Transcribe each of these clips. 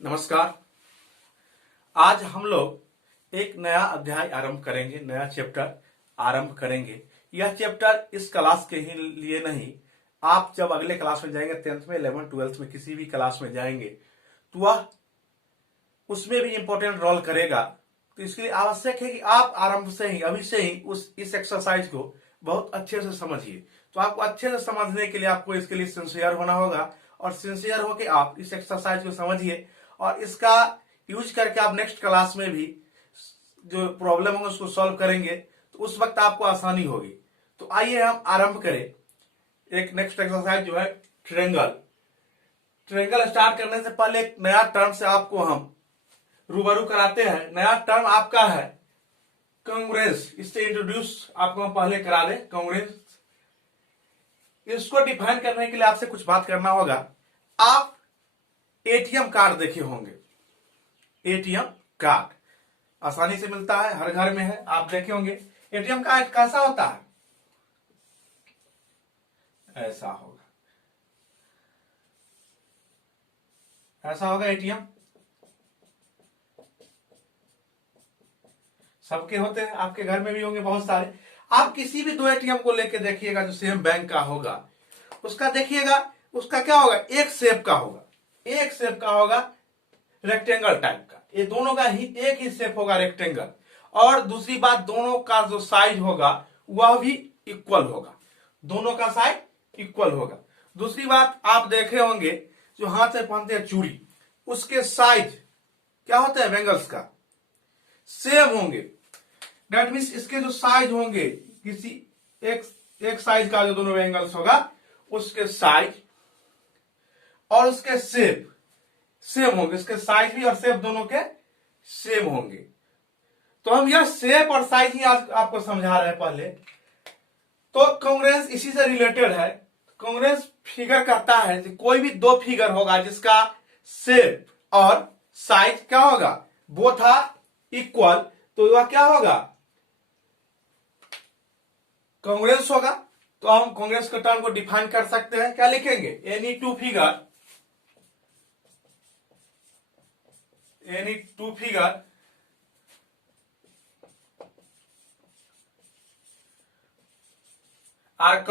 नमस्कार। आज हम लोग एक नया अध्याय आरंभ करेंगे, नया चैप्टर आरंभ करेंगे। यह चैप्टर इस क्लास के ही लिए नहीं, आप जब अगले क्लास में जाएंगे, 10th में, 11th 12th में, किसी भी क्लास में जाएंगे तो वह उसमें भी इंपॉर्टेंट रोल करेगा। तो इसके लिए आवश्यक है कि आप आरंभ से ही, अभी से ही इस एक्सरसाइज को बहुत अच्छे से समझिए। तो आपको अच्छे से समझने के लिए आपको इसके लिए सिंसियर होना होगा, और सिंसियर होकर आप इस एक्सरसाइज को समझिए और इसका यूज करके आप नेक्स्ट क्लास में भी जो प्रॉब्लम होगा उसको सॉल्व करेंगे, तो उस वक्त आपको आसानी होगी। तो आइए हम आरंभ करें एक नेक्स्ट एक्सरसाइज जो है ट्रायंगल। ट्रायंगल स्टार्ट करने से पहले एक नया टर्म से आपको हम रूबरू कराते हैं। नया टर्म आपका है कांग्रेस। इससे इंट्रोड्यूस आपको हम पहले करा दें। कांग्रेस, इसको डिफाइन करने के लिए आपसे कुछ बात करना होगा। आप एटीएम कार्ड देखे होंगे। एटीएम कार्ड आसानी से मिलता है, हर घर में है, आप देखे होंगे। एटीएम कार्ड कैसा होता है? ऐसा होगा, ऐसा होगा एटीएम। सबके होते हैं, आपके घर में भी होंगे बहुत सारे। आप किसी भी दो एटीएम को लेके देखिएगा जो सेम बैंक का होगा, उसका देखिएगा, उसका क्या होगा, एक शेप का होगा। एक शेप का होगा, रेक्टेंगल टाइप का। ये दोनों का ही एक ही शेप होगा, रेक्टेंगल। और दूसरी बात, दोनों का जो साइज होगा वह भी इक्वल होगा। दोनों का साइज इक्वल होगा। दूसरी बात, आप देखे होंगे जो हाथ से पहनते हैं चूड़ी, उसके साइज क्या होता है, बैंगल्स का सेम होंगे। दैट मीन्स इसके जो साइज होंगे, किसी एक साइज का जो दोनों बैंगल्स होगा, उसके साइज और उसके शेप सेम होंगे। इसके साइज भी और शेप दोनों के सेम होंगे। तो हम यह शेप और साइज ही आज आपको समझा रहे हैं पहले। तो कांग्रेस इसी से रिलेटेड है। कांग्रेस फिगर कहता है कि कोई भी दो फिगर होगा जिसका शेप और साइज क्या होगा, बोथ आर इक्वल, तो वह क्या होगा, कांग्रेस होगा। तो हम कांग्रेस के टर्म को डिफाइन कर सकते हैं। क्या लिखेंगे, any two figure are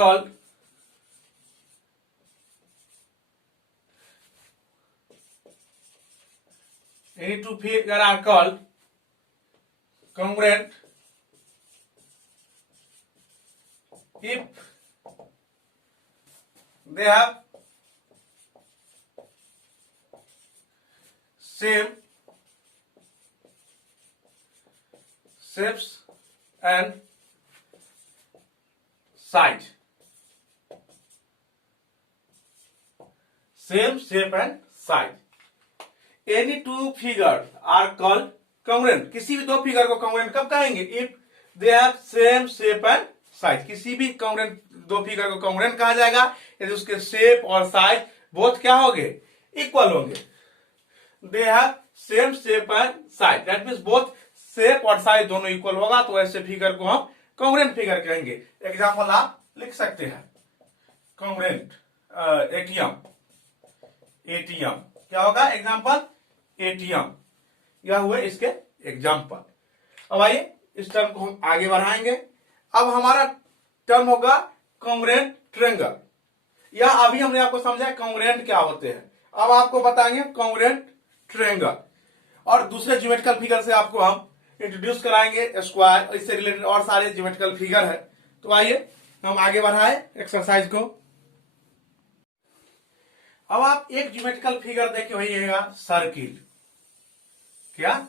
called congruent if they have same shapes and size. Same shape and size. Any two figures are called congruent. किसी भी दो फिगर को congruent कब कहेंगे, if they have same shape and size. किसी भी congruent दो figure को congruent कहा जाएगा यदि उसके शेप और साइज बोथ क्या होंगे, इक्वल होंगे। They have same shape and size. That means both shape और साइज दोनों इक्वल होगा, तो ऐसे फिगर को हम कांग्रुएंट फिगर कहेंगे। एग्जांपल आप लिख सकते हैं, कांग्रुएंट एटीएम। एटीएम क्या होगा, एग्जांपल एटीएम। यह हुए इसके एग्जांपल। अब आइए इस टर्म को हम आगे बढ़ाएंगे। अब हमारा टर्म होगा कांग्रुएंट ट्रायंगल। यह अभी हमने आपको समझा कांग्रुएंट क्या होते हैं, अब आपको बताएंगे कांग्रुएंट ट्रायंगल। और दूसरे ज्योमेट्रिकल फिगर से आपको हम इंट्रोड्यूस कराएंगे, स्क्वायर, इससे रिलेटेड और सारे ज्योमेट्रिकल फिगर है। तो आइए हम आगे बढ़ाएं एक्सरसाइज को। अब आप एक ज्योमेट्रिकल फिगर देखे होइएगा, सर्किल। क्या,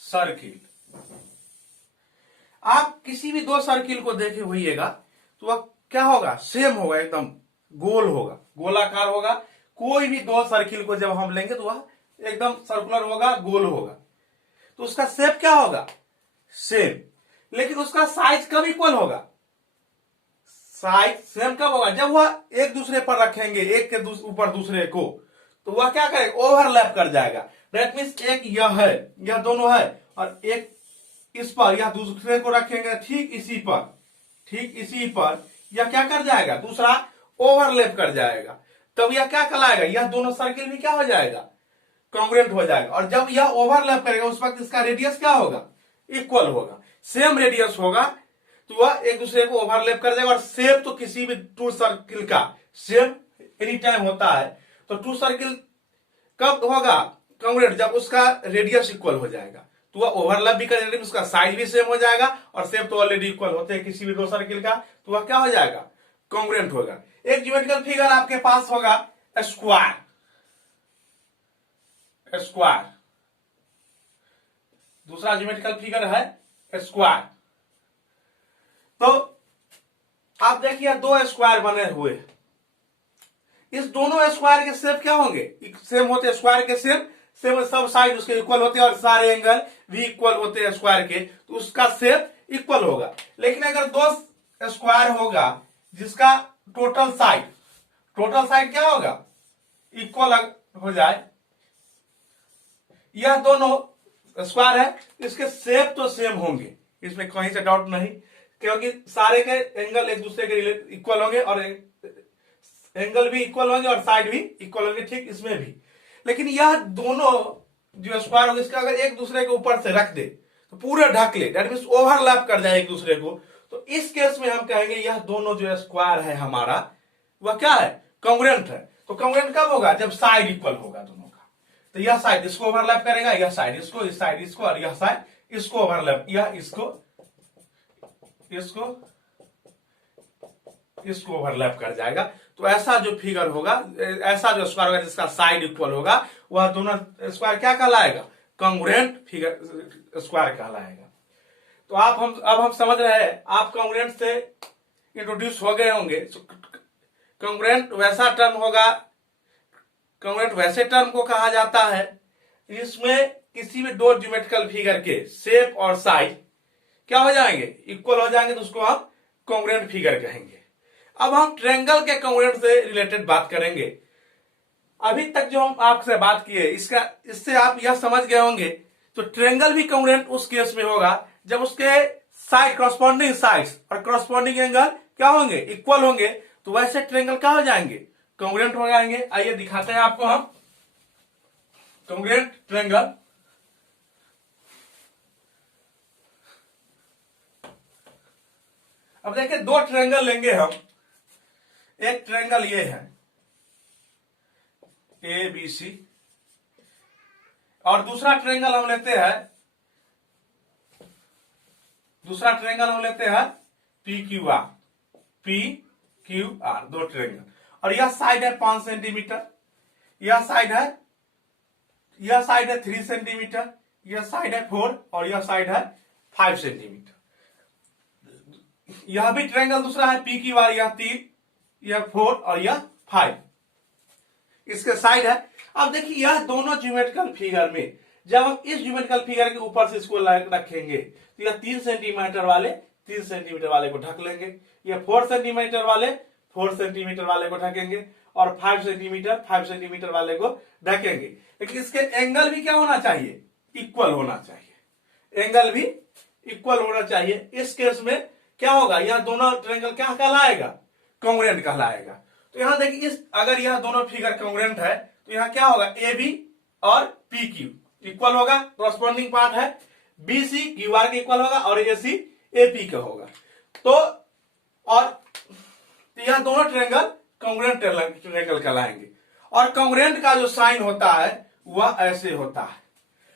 सर्किल। आप किसी भी दो सर्किल को देखे होइएगा तो वह क्या होगा, सेम होगा, एकदम गोल होगा, गोलाकार होगा। कोई भी दो सर्किल को जब हम लेंगे तो वह एकदम सर्कुलर होगा, गोल होगा। तो उसका शेप क्या होगा, सेम। लेकिन उसका साइज कब इक्वल होगा, साइज सेम कब होगा, जब वह एक दूसरे पर रखेंगे, एक के ऊपर दूसरे को, तो वह क्या करेगा, ओवरलैप कर जाएगा। दैट मीन्स एक यह है, यह दोनों है, और एक इस पर, यह दूसरे को रखेंगे ठीक इसी पर, ठीक इसी पर, यह क्या कर जाएगा, दूसरा ओवरलैप कर जाएगा। तब यह क्या कहलाएगा, यह दोनों सर्किल भी क्या हो जाएगा, कॉन्ग्रुएंट हो जाएगा। और जब यह ओवरलैप करेगा उस वक्त इसका रेडियस क्या होगा, इक्वल होगा, सेम रेडियस होगा, तो वह एक दूसरे को ओवरलैप कर जाएगा। और सेम तो किसी भी टू सर्किल का सेम एनी टाइम होता है। तो टू सर्किल कब होगा कॉन्ग्रुएंट, जब उसका रेडियस इक्वल हो जाएगा, तो वह ओवरलैप भी करेगा, उसका साइज भी सेम हो जाएगा, और सेम तो ऑलरेडी इक्वल होते हैं किसी भी दो सर्किल का, तो वह क्या हो जाएगा, कॉन्ग्रुएंट होगा। एक ज्योमेट्रिकल फिगर आपके पास होगा स्क्वायर, स्क्वायर, दूसरा ज्योमेट्रिकल फिगर है स्क्वायर। तो आप देखिए दो स्क्वायर बने हुए, इस दोनों स्क्वायर के शेप क्या होंगे, सेम होते हैं, स्क्वायर के शेप सेम, सब साइड उसके इक्वल होते हैं और सारे एंगल भी इक्वल होते हैं स्क्वायर के, तो उसका शेप इक्वल होगा। लेकिन अगर दो स्क्वायर होगा जिसका टोटल साइड क्या होगा, इक्वल हो जाए, यह दोनों स्क्वायर है, इसके शेप तो सेम होंगे, इसमें कहीं से डाउट नहीं, क्योंकि सारे के एंगल एक दूसरे के इक्वल होंगे और एंगल भी इक्वल होंगे और साइड भी इक्वल होंगे, ठीक इसमें भी। लेकिन यह दोनों जो स्क्वायर होंगे इसका अगर एक दूसरे के ऊपर से रख दे तो पूरा ढक ले, दैट मींस ओवरलैप कर जाए एक दूसरे को, तो इस केस में हम कहेंगे यह दोनों जो स्क्वायर है हमारा वह क्या है, कॉन्ग्रुएंट है। तो कॉन्ग्रुएंट कब होगा, जब साइड इक्वल होगा दोनों का। तो यह साइड इसको ओवरलैप करेगा, यह साइड इसको, इस साइड इसको, और यह साइड इसको ओवरलैप, यह इसको ओवरलैप कर जाएगा। तो ऐसा जो फिगर होगा, ऐसा जो स्क्वायर होगा जिसका साइड इक्वल होगा, वह दोनों स्क्वायर क्या कहलाएगा, कॉन्ग्रुएंट फिगर स्क्वायर कहलाएगा। तो अब हम समझ रहे हैं, आप कॉन्ग्रुएंट से इंट्रोड्यूस हो गए होंगे। कॉन्ग्रुएंट वैसा टर्म होगा, कॉन्ग्रुएंट वैसे टर्म को कहा जाता है इसमें किसी भी दो ज्योमेट्रिकल फिगर के शेप और साइज क्या हो जाएंगे, इक्वल हो जाएंगे, तो उसको हम कॉन्ग्रुएंट फिगर कहेंगे। अब हम ट्रायंगल के कॉन्ग्रुएंट से रिलेटेड बात करेंगे। अभी तक जो हम आपसे बात किए इससे आप यह समझ गए होंगे, तो ट्रायंगल भी कॉन्ग्रुएंट उस केस में होगा जब उसके साइड कॉरस्पॉन्डिंग साइड्स और कॉरस्पॉन्डिंग एंगल क्या होंगे, इक्वल होंगे, तो वैसे ट्रायंगल क्या हो जाएंगे, कॉन्ग्रुएंट हो जाएंगे। आइए दिखाते हैं आपको हम कॉन्ग्रुएंट ट्रायंगल। अब देखिए दो ट्रायंगल लेंगे हम, एक ट्रायंगल ये है ABC और दूसरा ट्रायंगल हम लेते हैं PQR, दो ट्रायंगल, और यह साइड है 5 सेंटीमीटर, यह साइड है 3 सेंटीमीटर, यह साइड है 4 और यह साइड है 5 सेंटीमीटर। यह भी ट्रायंगल दूसरा है PQR, यह 3, यह 4 और यह 5, इसके साइड है। अब देखिए यह दोनों ज्योमेट्रिकल फिगर में जब हम इस ज्योमेट्रिकल फिगर के ऊपर से इसको रखेंगे तो यह 3 सेंटीमीटर वाले 3 सेंटीमीटर वाले को ढक लेंगे, यह 4 सेंटीमीटर वाले 4 सेंटीमीटर वाले को ढकेंगे, और 5 सेंटीमीटर वाले को ढकेंगे। लेकिन इसके एंगल भी क्या होना चाहिए, इक्वल होना चाहिए, एंगल भी इक्वल होना चाहिए। इस केस में क्या होगा, यह दोनों ट्रायंगल क्या कहलाएगा, कॉन्ग्रुएंट कहलाएगा। तो यहां देखिए अगर यह दोनों फिगर कॉन्ग्रुएंट है तो यहां क्या होगा, AB और PQ इक्वल होगा, कॉरस्पॉन्डिंग पार्ट है, BC QR के इक्वल होगा और AC AP का होगा। तो यह दोनों ट्रायंगल कॉन्ग्रुएंट ट्रायंगल कहलाएंगे। और कॉन्ग्रुएंट का जो साइन होता है वह ऐसे होता है।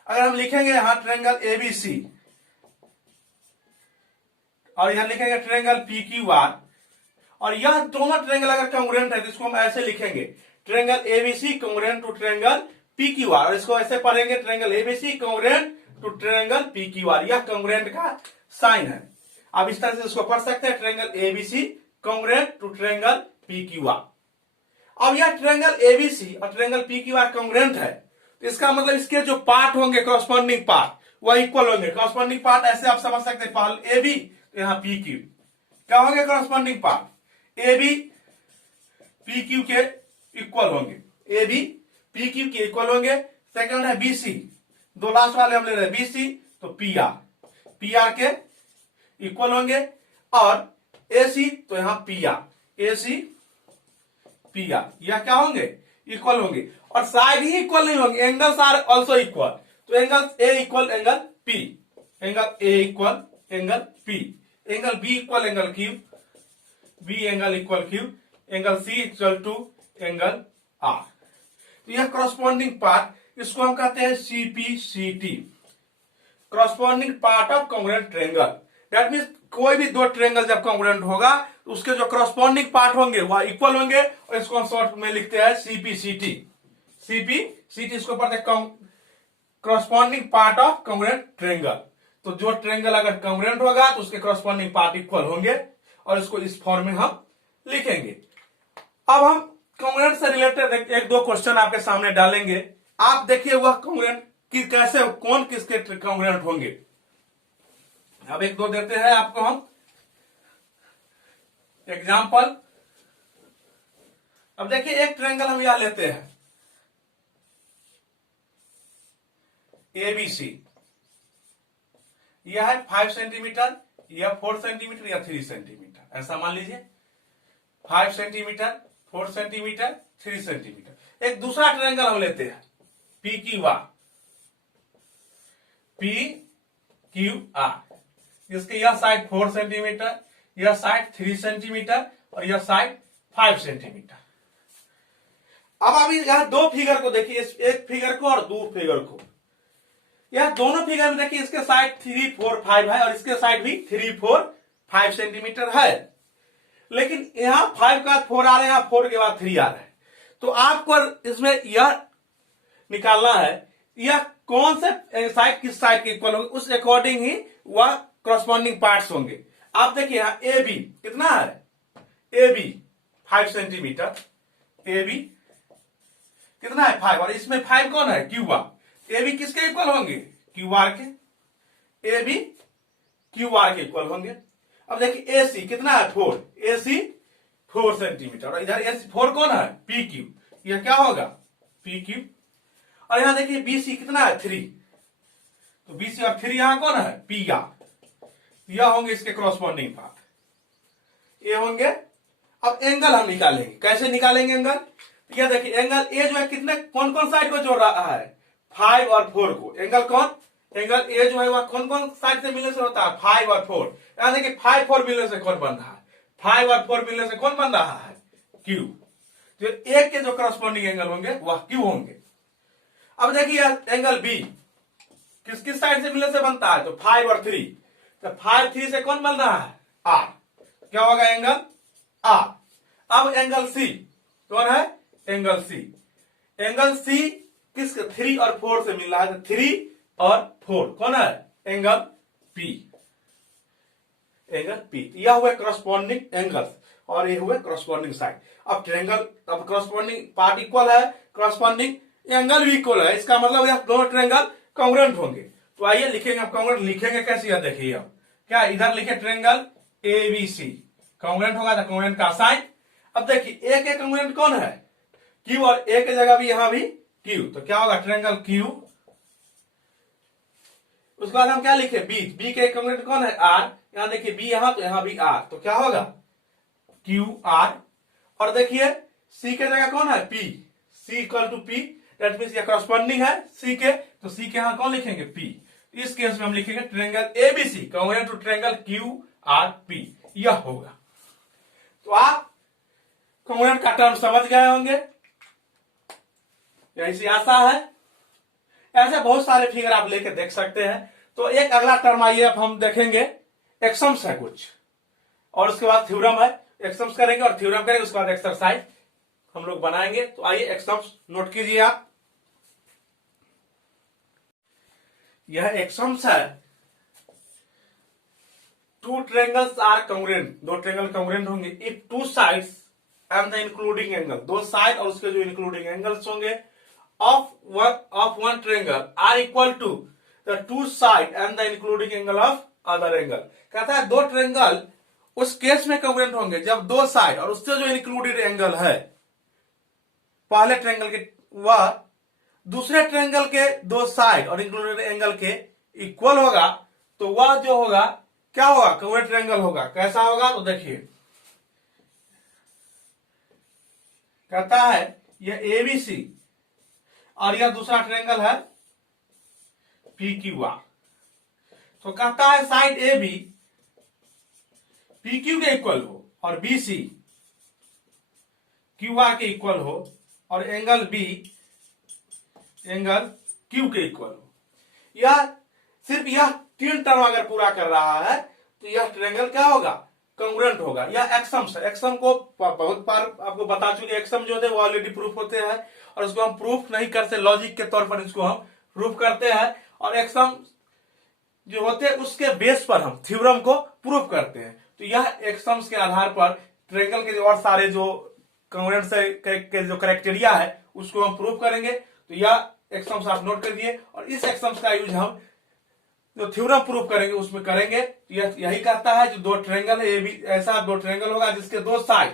अगर हम लिखेंगे यहां ट्रायंगल ABC और यहां लिखेंगे ट्रायंगल PQR, और यह दोनों ट्रायंगल अगर कॉन्ग्रुएंट है तो इसको हम ऐसे लिखेंगे, triangle ABC congruent to triangle PQR, और इसको ऐसे पढ़ेंगे, triangle ABC congruent to triangle PQR, यह कॉन्ग्रुएंट का साइन है। आप इस तरह से इसको पढ़ सकते हैं, triangle ABC congruent to triangle PQR। अब यह ट्रायंगल ABC और ट्रायंगल PQR कॉन्ग्रुएंट है, तो इसका मतलब इसके जो पार्ट होंगे कॉरस्पॉन्डिंग पार्ट वह इक्वल होंगे। कॉरस्पॉन्डिंग पार्ट ऐसे आप समझ सकते हैं, पहले AB तो यहां PQ क्या होंगे, कॉरस्पॉन्डिंग पार्ट AB PQ के इक्वल होंगे, AB PQ के इक्वल होंगे। सेकंड है BC, दो लास्ट वाले हम ले रहे हैं BC, तो PR के इक्वल होंगे, और AC तो यहां PR, AC PR यह क्या होंगे, इक्वल होंगे, और साइड ही इक्वल नहीं होंगे, एंगल्स आर ऑल्सो इक्वल। तो angle A equal angle P, angle A equal angle P, angle B equal angle Q, B angle equal Q, angle C equal to angle R. तो यह corresponding part, इसको हम कहते हैं CPCT, corresponding part of congruent triangle. That means कोई भी दो triangle जब कॉन्ग्रुएंट होगा तो उसके जो करस्पॉन्डिंग पार्ट होंगे वह इक्वल होंगे, और इसको हम शॉर्ट में लिखते हैं सीपीसीटी। सीपीसीटी इसको पढ़ते हैं corresponding part of congruent triangle. तो जो ट्रायंगल अगर कॉन्ग्रुएंट होगा तो उसके करस्पॉन्डिंग पार्ट इक्वल होंगे, और इसको इस फॉर्म में हम लिखेंगे। अब हम कॉन्ग्रुएंट से रिलेटेड एक दो क्वेश्चन आपके सामने डालेंगे। आप देखिए वह कॉन्ग्रुएंट कि कैसे, कौन किसके कॉन्ग्रुएंट होंगे। अब एक दो देते हैं आपको हम एग्जाम्पल। अब देखिए एक ट्रायंगल हम यहां लेते हैं एबीसी, यह है 5 सेंटीमीटर, यह 4 सेंटीमीटर, या 3 सेंटीमीटर, ऐसा मान लीजिए 5 सेंटीमीटर, 4 सेंटीमीटर, 3 सेंटीमीटर। एक दूसरा ट्रायंगल हम लेते हैं P Q R, P Q are. इसके यह साइड 4 सेंटीमीटर, यह साइड 3 सेंटीमीटर, और यह साइड 5 सेंटीमीटर। अब अभी यहां दो फिगर को देखिए, एक फिगर को और दो फिगर को। यह दोनों फिगर में देखिए, इसके साइड 3, 4, 5 है, और इसके साइड भी 3, 4, 5 सेंटीमीटर है। लेकिन यहां 5 का 4 आ रहे हैं, यहां 4 के बाद 3 आ रहे हैं। तो आपको इसमें यह निकालना है यह कौन से साइड किस साइड के इक्वल होंगे, उस अकॉर्डिंग ही वह करस्पॉन्डिंग पार्ट्स होंगे। आप देखिए यहां ए बी कितना है, A B 5 centimetre, A B कितना है 5, और इसमें 5 कौन है, क्यू आर। ए बी किसके इक्वल होंगे, क्यू आर के, ए बी क्यू आर के इक्वल होंगे। अब देखिए ए सी कितना है 4, ए सी 4 सेंटीमीटर, और इधर ए सी 4 कौन है, पी क्यू, यह क्या होगा पी क्यू। और यहां देखिए बीसी कितना है 3, तो बीसी और 3 यहां कौन है, पी आर। यह होंगे इसके करस्पॉन्डिंग पार्ट, ये होंगे। अब एंगल हम निकालेंगे, कैसे निकालेंगे एंगल। तो यह देखिए एंगल ए जो है कितने कौन कौन साइड को जोड़ रहा है, 5 और 4 को। एंगल कौन, एंगल ए जो है वह कौन कौन साइड से मिलने से होता है, 5 और 4। यहां देखिए 5, 4 मिलने से कौन बन रहा है, 5 और 4 मिलने से कौन बन रहा है, क्यू। तो ए के जो करस्पॉन्डिंग एंगल होंगे वह क्यू होंगे। अब देखिए एंगल बी किस किस साइड से मिलने से बनता है, तो 5 और 3, तो 5, 3 से कौन बन रहा है, आर, क्या होगा एंगल आर। अब एंगल सी कौन है, एंगल सी, एंगल सी किस 3 और 4 से मिल रहा है, तो 3 और 4 कौन है, एंगल पी, एंगल पी। यह हुए करस्पॉन्डिंग एंगल्स, और ये हुए करस्पॉन्डिंग साइड। अब ट्रायंगल, अब करस्पॉन्डिंग पार्ट इक्वल है, करस्पॉन्डिंग एंगल भी इक्वल है, इसका मतलब यह दोनों ट्रायंगल कॉन्ग्रुएंट होंगे। तो आइए लिखेंगे, हम कॉन्ग्रुएंट लिखेंगे कैसे, यह देखिए। अब क्या इधर लिखे ट्रायंगल एबीसी कॉन्ग्रुएंट होगा, तो कॉन्ग्रुएंट का साइन। अब देखिए ए के कॉन्ग्रुएंट कौन है, क्यू, और ए के जगह भी यहां भी क्यू, तो क्या होगा ट्रायंगल क्यू। उसके बाद हम क्या लिखे बी, बी के कॉन्ग्रुएंट कौन है, आर। यहां देखिए बी यहां, तो यहां भी आर, तो क्या होगा क्यू आर। और देखिए सी के जगह कौन है, P, C equal to P, that means ये करस्पॉन्डिंग है सी के, तो सी के यहां कौन लिखेंगे, पी। इस केस में हम लिखेंगे triangle ABC congruent to triangle Q R P, यह होगा। तो आप कॉन्ग्रुएंट का टर्म समझ गए होंगे, ऐसी आशा है। ऐसे बहुत सारे फिगर आप लेके देख सकते हैं। तो एक अगला टर्म आइए अब हम देखेंगे, एक्सम्स है कुछ, और उसके बाद थ्योरम है। एक्सम्स करेंगे और थ्योरम करेंगे, उसके बाद एक्सरसाइज हम लोग बनाएंगे। तो आइए एक्सम्स नोट कीजिए आप। यह एक्सम्स है, टू ट्रायंगल्स आर कॉन्ग्रुएंट, दो ट्रायंगल कॉन्ग्रुएंट होंगे if two sides and the including angle, दो साइड और उसके जो इंक्लूडिंग एंगल्स होंगे of one triangle are equal to the two side and the including angle of other angle. कहता है दो ट्रायंगल उस केस में कॉन्ग्रुएंट होंगे जब दो साइड और उससे जो इंक्लूडेड एंगल है पहले ट्रायंगल के, वह दूसरे ट्रायंगल के दो साइड और इंक्लूडेड एंगल के इक्वल होगा, तो वह जो होगा क्या होगा, कॉन्ग्रुएंट ट्रायंगल होगा। कैसा होगा, तो देखिए कहता है यह एबीसी और यह दूसरा ट्रायंगल है पी क्यू आर। तो कहता है side A B P Q के इक्वल हो और बी सी क्यू आर के इक्वल हो और एंगल बी एंगल क्यू के इक्वल हो। यह सिर्फ यह 3 टर्म अगर पूरा कर रहा है तो यह ट्रायंगल क्या होगा, कॉन्ग्रुएंट होगा। यह एक्सम्स है, एक्सम को बहुत बार आपको बता चुके, एक्सम जो होते हैं वो ऑलरेडी प्रूफ होते हैं और उसको हम प्रूफ नहीं करते, लॉजिक के तौर पर इसको हम प्रूफ करते हैं और एक्सम जो होते हैं उसके बेस पर हम थ्योरम को प्रूफ करते हैं। तो यह एक्सम्स के आधार पर ट्रायंगल के और सारे जो कॉन्ग्रुएंट के जो क्राइटेरिया है उसको हम प्रूफ करेंगे। तो यह एक्सम्स आप नोट कर दिए और इस एक्सम्स का यूज हम जो थ्योरम प्रूफ करेंगे उसमें करेंगे। तो यही कहता है जो दो ट्रायंगल है, ये भी ऐसा दो ट्रायंगल होगा जिसके दो साइड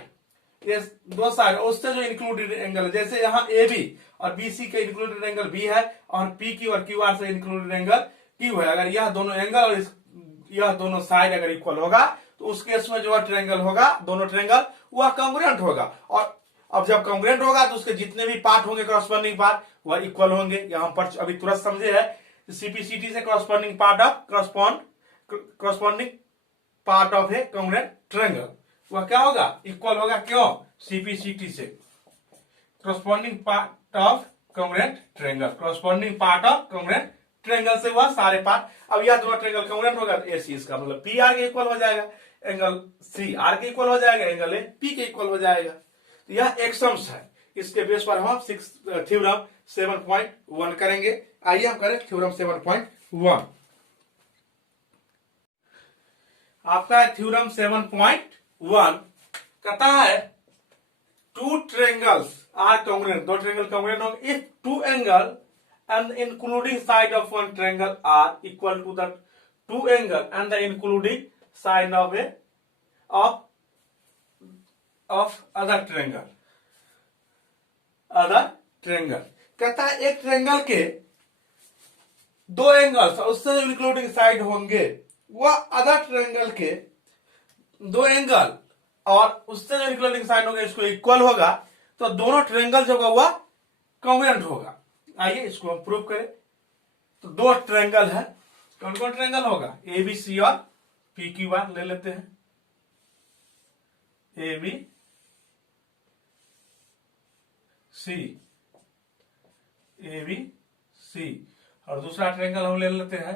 उससे जो इंक्लूडेड एंगल है, जैसे यहाँ ए बी और बी सी के इंक्लूडेड एंगल बी है और पी क्यू और क्यू आर से इंक्लूडेड एंगल क्यू है। अगर यह दोनों एंगल और यह दोनों साइड अगर इक्वल होगा तो उस केस में जो ट्रायंगल होगा, दोनों ट्रायंगल वह कॉन्ग्रुएंट होगा। और अब जब कॉन्ग्रुएंट होगा तो उसके जितने भी पार्ट होंगे कॉरस्पॉन्डिंग पार्ट वह इक्वल होंगे। यहां पर अभी तुरंत समझे है सीपीसीटी से corresponding part of corresponding part of A congruent triangle वह क्या होगा, इक्वल होगा। क्यों, सीपीसीटी से corresponding part of congruent triangle, corresponding part of congruent triangle से वह सारे पार्ट। अब यह दोनों ट्रायंगल कॉन्ग्रुएंट होगा तो एसी इसका मतलब पी आर के इक्वल हो जाएगा, एंगल सी आर के इक्वल हो जाएगा, एंगल ए पी के इक्वल हो जाएगा। तो यह एक्सम्स है, इसके बेस पर हम थ्योरम 7.1 करेंगे। आइए हम करें थ्योरम 7.1। आपका थ्योरम 7.1 कहता है टू ट्रायंगल्स आर कॉन्ग्रुएंट, दो ट्रायंगल कॉन्ग्रुएंट होंगे if to angle and the including side of one triangle are equal to the two angle and the including side of other triangle। कहता है एक triangle के दो angles और उससे जो इंक्लूडिंग साइड होंगे वह अदर ट्रायंगल के दो एंगल और उससे जो इंक्लूडिंग साइड होंगे इसको इक्वल होगा तो दोनों ट्रायंगल जो होगा वह कॉन्ग्रुएंट होगा। आइए इसको हम प्रूव करें। तो दो ट्रायंगल है, कौन कौन ट्रायंगल होगा, ए बी सी और पी क्यू आर ले लेते हैं। A B C, A B C और दूसरा ट्रायंगल हम ले लेते हैं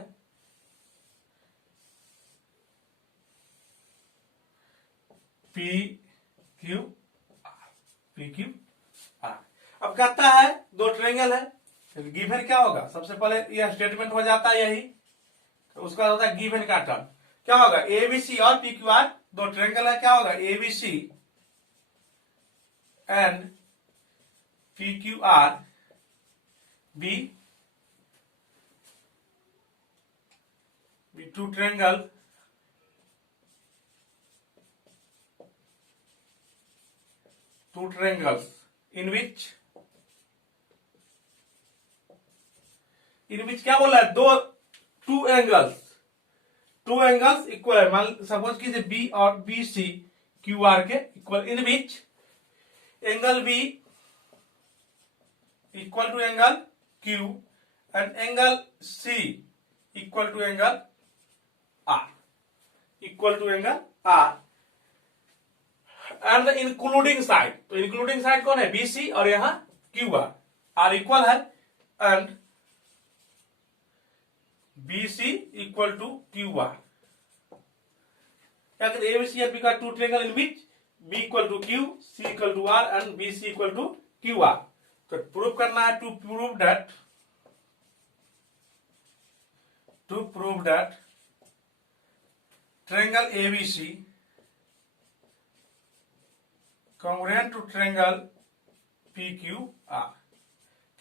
P Q R, P Q are. अब कहता है दो ट्रायंगल है, गिवन क्या होगा, सबसे पहले यह स्टेटमेंट हो जाता है यही, तो उसका होता है गिवन का टर्म क्या होगा, एबीसी और पी क्यू आर दो ट्रायंगल है, क्या होगा ABC and P Q R be two triangle in which क्या बोला है, दो टू एंगल्स इक्वल है। मान सपोज कीजिए बी और बी सी क्यू आर के equal, in which angle B equal to angle Q and angle C equal to angle R, equal to angle R and including side. तो including side कौन है, B C और यहां Q R equal है and B C equal to Q R. क्या कहते हैं, ABC and B का two triangle in which B equal to Q, C equal to are and B C equal to Q R. तो prove करना है, to prove that triangle ABC congruent to triangle PQR।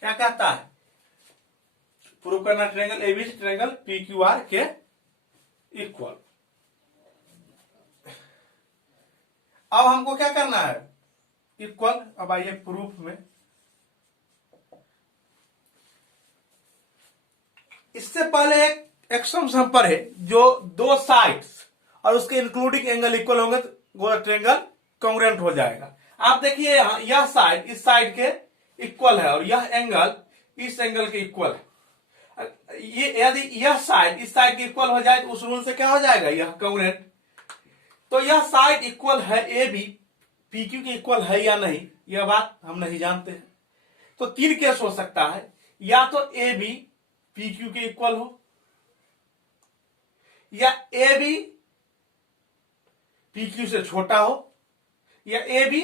क्या कहता है, prove करना triangle ABC triangle PQR के equal. अब हमको क्या करना है, इक्वल। अब आइए प्रूफ में, इससे पहले एक एक्सम्स हम पढ़े जो दो साइड्स और उसके इंक्लूडिंग एंगल इक्वल होंगे तो वो ट्रायंगल कॉन्ग्रुएंट हो जाएगा। आप देखिए यह साइड इस साइड के इक्वल है और यह एंगल इस एंगल के इक्वल है, ये यदि यह साइड इस साइड के इक्वल हो जाए तो उस रूल से क्या हो जाएगा, यह कॉन्ग्रुएंट। तो यह साइड इक्वल है ए बी पी क्यू के इक्वल है या नहीं, यह बात हम नहीं जानते हैं। तो तीन केस हो सकता है, या तो ए बी पी क्यू के इक्वल हो, या ए बी पी क्यू से छोटा हो, या ए बी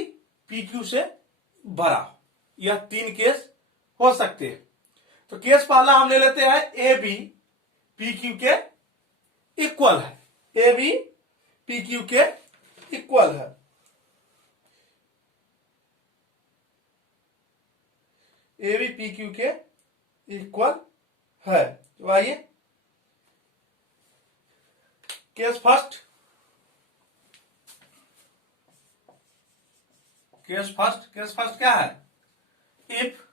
पी क्यू से बड़ा हो। यह तीन केस हो सकते हैं। तो केस पहला हम ले लेते हैं, ए बी पी क्यू के इक्वल है, ए बी पी क्यू के इक्वल है। ए बी पी क्यू के इक्वल है। तो आइए केस फर्स्ट, केस फर्स्ट क्या है, if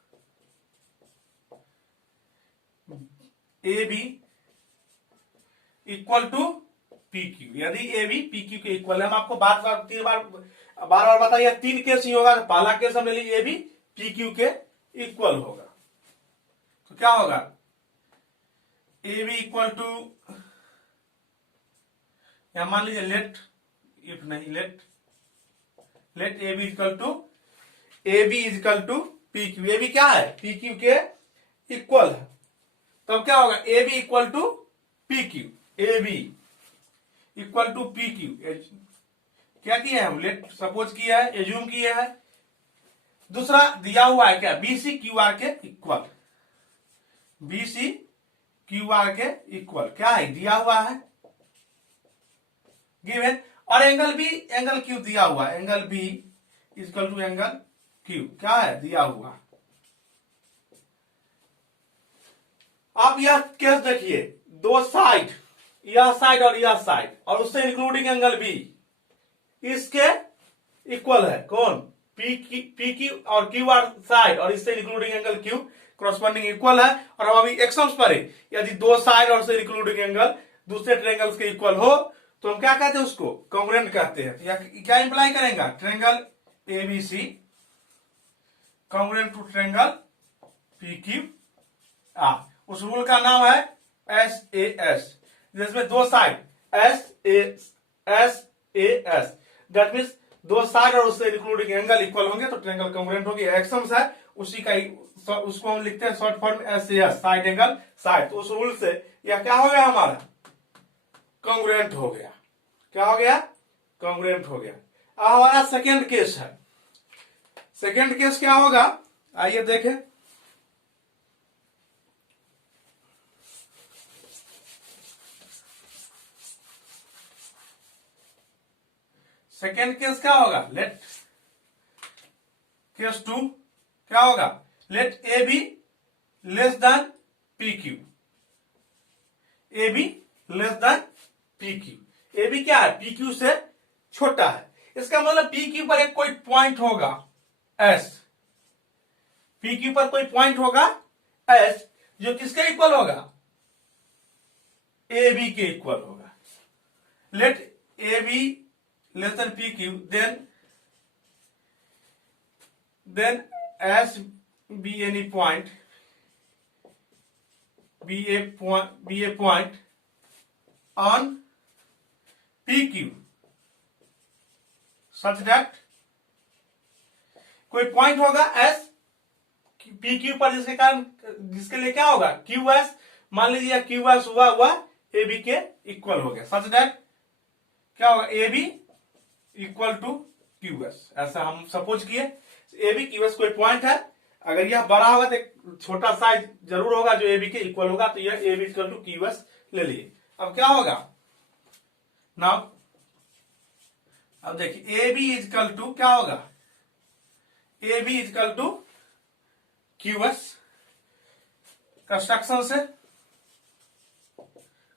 A B equal to P Q, यदि ए बी पी क्यू के इक्वल है। हम आपको तीन बार बताइए, तीन केस ही होगा। तो पहला केस हम ले लीजिए, ए बी पी क्यू के इक्वल होगा। तो क्या होगा, ए बी इक्वल टू, या मान लीजिए लेट, इफ नहीं let A B equal to P Q. A B क्या है, पी क्यू के इक्वल है। तब क्या होगा, A B equal to P Q, A B equal to P Q. क्या किया है हम, लेट सपोज किया है, एज्यूम किया है। दूसरा दिया हुआ है क्या, बी सी क्यू आर के equal, B C Q R के इक्वल क्या है, दिया हुआ है गिवन। और एंगल बी एंगल क्यू दिया हुआ है, angle B equal to angle Q क्या है, दिया हुआ। अब यह केस देखिए, दो साइड, यह साइड और यह साइड, और उससे इंक्लूडिंग एंगल बी, इसके इक्वल है कौन, पी क्यू और क्यू आर साइड, और इससे including angle Q corresponding equal है। और हम अभी एक्शंस पर है, यदि दो साइड और से इंक्लूडिंग एंगल दूसरे ट्रायंगल्स के इक्वल हो तो हम क्या कहते हैं, उसको कॉन्ग्रुएंट कहते हैं। या क्या इंप्लाई करेगा, triangle ABC congruent to triangle P Q R. उस रूल का नाम है एस ए एस, जिसमें दो side S A S, that means दो साइड और उससे इंक्लूडिंग एंगल इक्वल होंगे तो ट्रायंगल कॉन्ग्रुएंट होगी। एक्शंस है उसी का, उसको हम लिखते हैं short form S A S, side angle side. तो उस रूल से यह क्या हो गया, हमारा कॉन्ग्रुएंट हो गया। क्या हो गया, कॉन्ग्रुएंट हो गया। अब हमारा सेकेंड केस है। सेकेंड केस क्या होगा, आइए देखें। सेकेंड केस क्या होगा, लेट केस 2 क्या होगा, let A B less than P Q, A B less than P Q. A B क्या है, पी क्यू से छोटा है। इसका मतलब पी क्यू पर एक कोई पॉइंट होगा एस, पी क्यू पर कोई पॉइंट होगा एस, जो किसके इक्वल होगा, ए बी के इक्वल होगा। Let A B less than P Q, then S be any point, be a point on P Q such that, कोई पॉइंट होगा एस पी क्यू पर, जिसके कारण जिसके लिए क्या होगा, क्यू एस, मान लीजिए क्यू एस हुआ ए बी के इक्वल हो गया, सच दैट क्या होगा, A B equal to Q S. ऐसा हम सपोज किए, ए बी क्यू एस कोई पॉइंट है, अगर यह बड़ा होगा तो एक छोटा साइज जरूर होगा जो ए बी के इक्वल होगा, तो यह A B equal to Q S ले लिए। अब क्या होगा, नाउ अब देखिए, ए बी इजकल टू क्या होगा, A B equal to Q S. Construction से,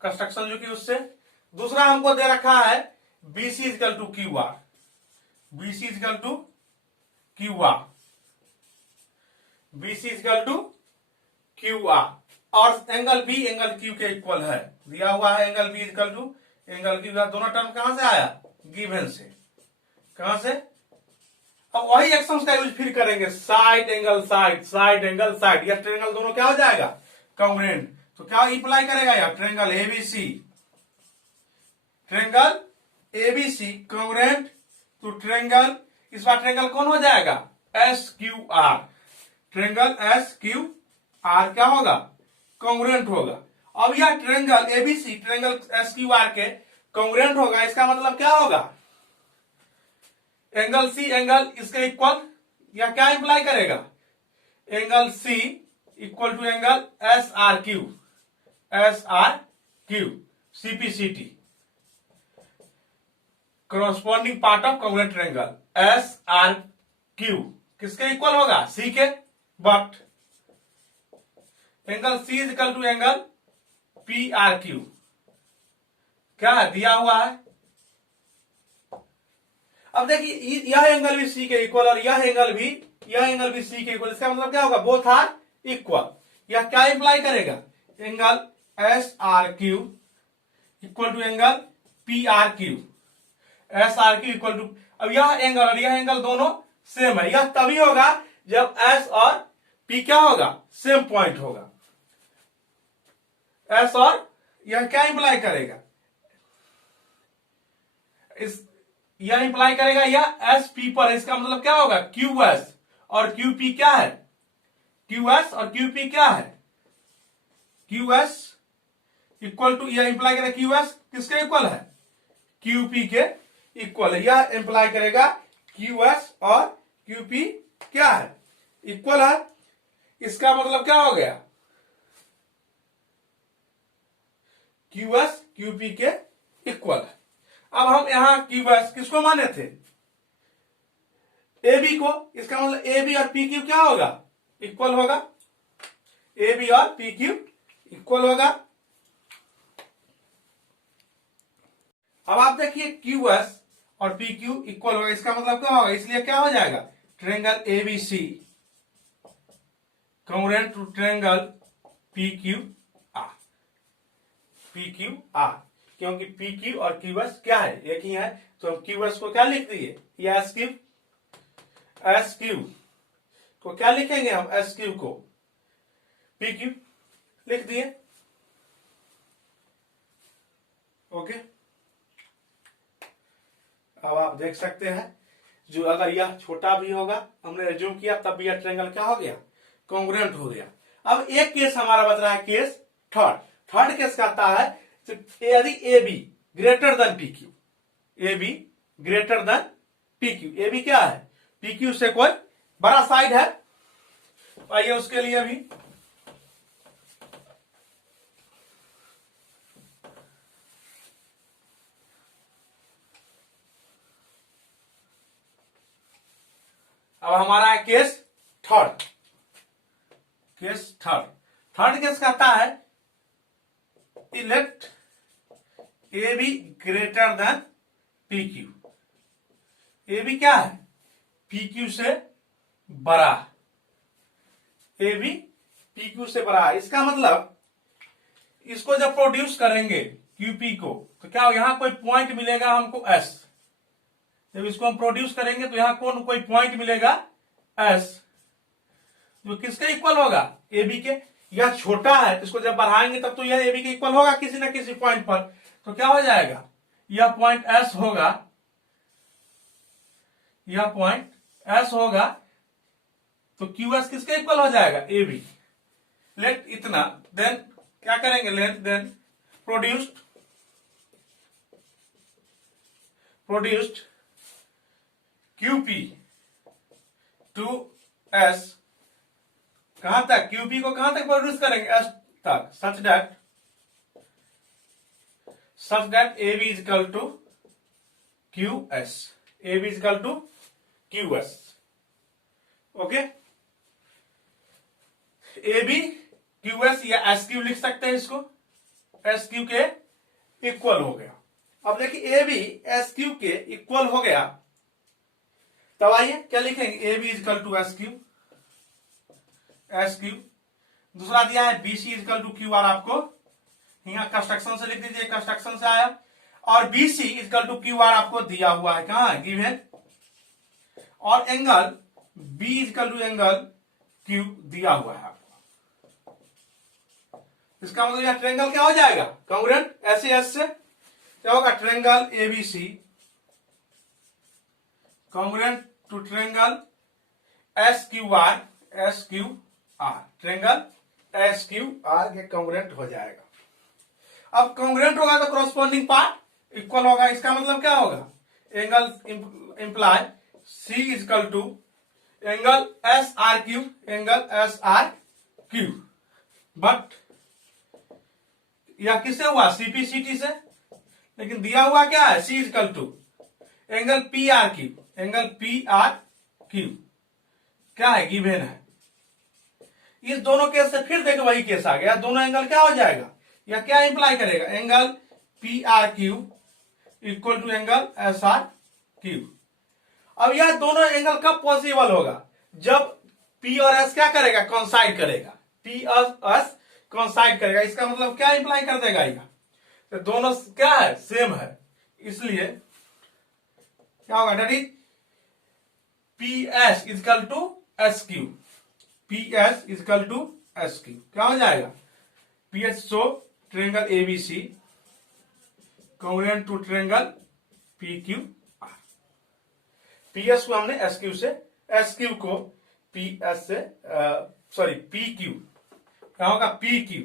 कंस्ट्रक्शन जो कि उससे दूसरा हमको दे रखा है BC equal to Q R, BC equal to Q R, BC equal to Q R, और एंगल बी एंगल क्यू के इक्वल है, दिया हुआ है angle B equal to angle Q R. दोनों टर्म कहां से आया, गिवन से, कहां से अब वही एक्शंस का यूज फिर करेंगे, side angle side, side angle side, यह ट्रायंगल दोनों क्या हो जाएगा, कॉन्ग्रुएंट। तो क्या इंप्लाई करेगा यह, triangle ABC, triangle ABC congruent to triangle, इस बार ट्रायंगल कौन हो जाएगा, S Q R, triangle S Q R क्या होगा, कॉन्ग्रुएंट होगा। अब यह triangle ABC triangle S Q R के कॉन्ग्रुएंट होगा, इसका मतलब क्या होगा, एंगल सी एंगल इसके इक्वल, या क्या इंप्लाई करेगा, angle C equal to angle S R Q, S R Q CPCT, corresponding part of congruent triangle S R Q किसके इक्वल होगा, सी के, but angle C is equal to angle P R Q, क्या दिया हुआ है। अब देखिए यह एंगल भी सी के इक्वल और यह एंगल भी सी के इक्वल, इसका मतलब क्या होगा, बोथ आर इक्वल। यह क्या इंप्लाई करेगा, angle S R Q equal to angle P R Q, S R Q equal to, अब यह एंगल और यह एंगल दोनों सेम है, यह तभी होगा जब एस और पी क्या होगा, सेम पॉइंट होगा। एस और यह क्या इंप्लाई करेगा, यह इंप्लाई करेगा यह एस पी पर, इसका मतलब क्या होगा, क्यू एस और क्यू पी क्या है, क्यू एस और क्यू पी क्या है, क्यू एस इक्वल टू, यह इंप्लाई करेगा क्यू एस किसके इक्वल है, क्यू पी के इक्वल है। यह इंप्लाई करेगा क्यू एस और क्यू पी क्या है, इक्वल है। इसका मतलब क्या हो गया, क्यू एस क्यू पी के इक्वल है। अब हम यहां क्यू एस किसको माने थे, ए बी को, इसका मतलब ए बी और पी क्यू क्या होगा, इक्वल होगा, ए बी और पी क्यू इक्वल होगा। अब आप देखिए क्यू एस और पी क्यू इक्वल होगा, इसका मतलब क्या होगा, इसलिए क्या हो जाएगा, triangle ABC congruent to triangle P Q R, P Q R, क्योंकि पी क्यू और क्यू एस क्या है, एक ही है, तो हम क्यू एस को क्या लिख दिए, ये एस क्यू को क्या लिखेंगे हम, एस क्यू को पी क्यू लिख दिए, ओके। अब आप देख सकते हैं, जो अगर यह छोटा भी होगा, हमने एज्यूम किया, तब भी यह ट्रायंगल क्या हो गया, कॉन्ग्रुएंट हो गया। अब एक केस हमारा बच रहा है, केस थर्ड केस कहता है यदि A B greater than P Q, A B greater than P Q, A B क्या है, पी क्यू से कोई बड़ा साइड है, आइए उसके लिए भी अब हमारा है केस थर्ड केस कहता है let A B greater than P Q, A B क्या है, पी क्यू से बड़ा, ए बी पी क्यू से बड़ा। इसका मतलब इसको जब प्रोड्यूस करेंगे क्यू पी को, तो क्या यहां कोई पॉइंट मिलेगा हमको एस, जब इसको हम प्रोड्यूस करेंगे तो यहां कोई पॉइंट मिलेगा एस, जो किसके इक्वल होगा, ए बी के। यह छोटा है तो इसको जब बढ़ाएंगे तब तो यह ए बी के इक्वल होगा किसी ना किसी पॉइंट पर, तो क्या हो जाएगा, यह पॉइंट एस होगा, यह पॉइंट एस होगा, तो क्यू एस किसके इक्वल हो जाएगा, ए बी। लेट इतना, देन क्या करेंगे, let then produced Q P to S, कहां तक, क्यूपी को कहां तक प्रोड्यूस करेंगे, एस तक, such that A B is equal to Q S, A B is equal to Q S, okay. A B Q S या S Q लिख सकते हैं इसको, एस क्यू के इक्वल हो गया। अब देखिए ए बी एस क्यू के इक्वल हो गया, तब आइए क्या लिखेंगे, A B is equal to S Q, दूसरा दिया है BC is equal to Q R, आपको यहाँ कंस्ट्रक्शन से लिख दीजिए, कंस्ट्रक्शन से आया, और BC is equal to Q R आपको दिया हुआ है, कहां है, गिवन। और angle B equal to angle Q दिया हुआ है आपको। इसका मतलब यह ट्रायंगल क्या हो जाएगा, कॉन्ग्रुएंट। ऐसे एस से क्या होगा, triangle ABC congruent to triangle S Q R, triangle S Q R के कॉन्ग्रुएंट हो जाएगा। अब कॉन्ग्रुएंट होगा तो कॉरस्पॉन्डिंग पार्ट इक्वल होगा। इसका मतलब क्या होगा, angle imply C is equal to angle S R Q, but यह किससे हुआ, सीपीसीटी से, लेकिन दिया हुआ क्या है, C is equal to angle P R Q, क्या है, गिवन है। इस दोनों केस से फिर देखो वही केस आ गया, दोनों एंगल क्या हो जाएगा, या क्या इंप्लाई करेगा, angle P R Q equal to angle S R Q. अब यह दोनों एंगल कब पॉसिबल होगा, जब पी और एस क्या करेगा, कॉन्साइड करेगा, पी और एस कॉन्साइड करेगा। इसका मतलब क्या इंप्लाई कर देगा, यह तो दोनों क्या है, सेम है, इसलिए क्या होगा, that is P S equal to S Q, क्या हो जाएगा, P H so triangle ABC congruent to triangle P Q R. P S को हमने एस क्यू से, एस क्यू को पी एस से, पी क्यू, क्या होगा, पी क्यू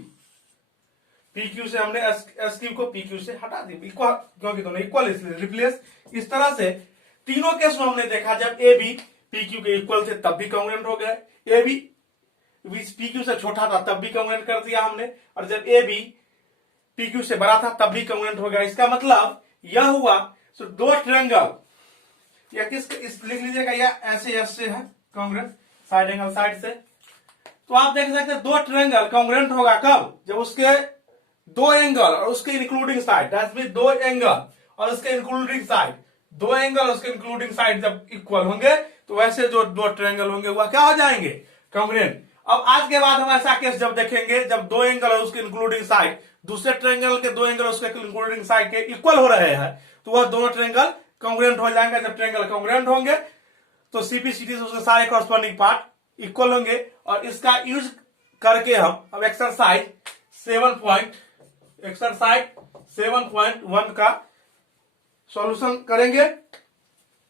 से हमने एस क्यू को पी क्यू से हटा दी, इक्वल, क्योंकि दोनों इक्वल इसलिए रिप्लेस। इस तरह से तीनों केस में हमने देखा, जब ए बी पी क्यू के इक्वल थे तब भी कॉन्ग्रुएंट हो गए, ए बी पी क्यू से छोटा था तब भी कॉन्ग्रुएंट कर दिया हमने, और जब ए बी पी क्यू से बड़ा था तब भी कॉन्ग्रुएंट हो गया। इसका मतलब यह हुआ, तो दो ट्रायंगल, या इस लिख लीजिएगा, या ऐसे ऐसे है कॉन्ग्रुएंट, साइड एंगल साइड से। तो आप देख सकते हैं दो ट्रायंगल कॉन्ग्रुएंट होगा कब, जब उसके दो एंगल और उसके इंक्लूडिंग साइड, दैट्स मीन दो एंगल और उसके इंक्लूडिंग साइड, दो एंगल और उसके इंक्लूडिंग साइड जब इक्वल होंगे, तो वैसे जो दो ट्रायंगल होंगे वह क्या हो जाएंगे, कॉन्ग्रुएंट। अब आज के बाद हम ऐसा केस जब देखेंगे, जब दो एंगल और उसके इंक्लूडिंग साइड दूसरे ट्रायंगल के दो एंगल उसके इंक्लूडिंग साइड के इक्वल हो रहे हैं, तो वह दोनों ट्रायंगल कॉन्ग्रुएंट हो जाएंगे। जब ट्रायंगल कॉन्ग्रुएंट होंगे तो सीपीसीटी से उसके सारे कॉरस्पॉन्डिंग पार्ट इक्वल होंगे। और इसका यूज करके हम अब एक्सरसाइज 7.1 का सॉल्यूशन करेंगे।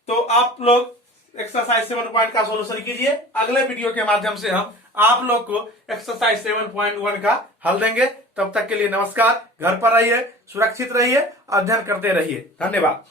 तो आप लोग एक्सरसाइज 7 का सॉल्यूशन कीजिए। अगले वीडियो के माध्यम से हम आप लोग को एक्सरसाइज 7.1 का हल देंगे। तब तक के लिए नमस्कार, घर पर रहिए, सुरक्षित रहिए, अध्ययन करते रहिए। धन्यवाद।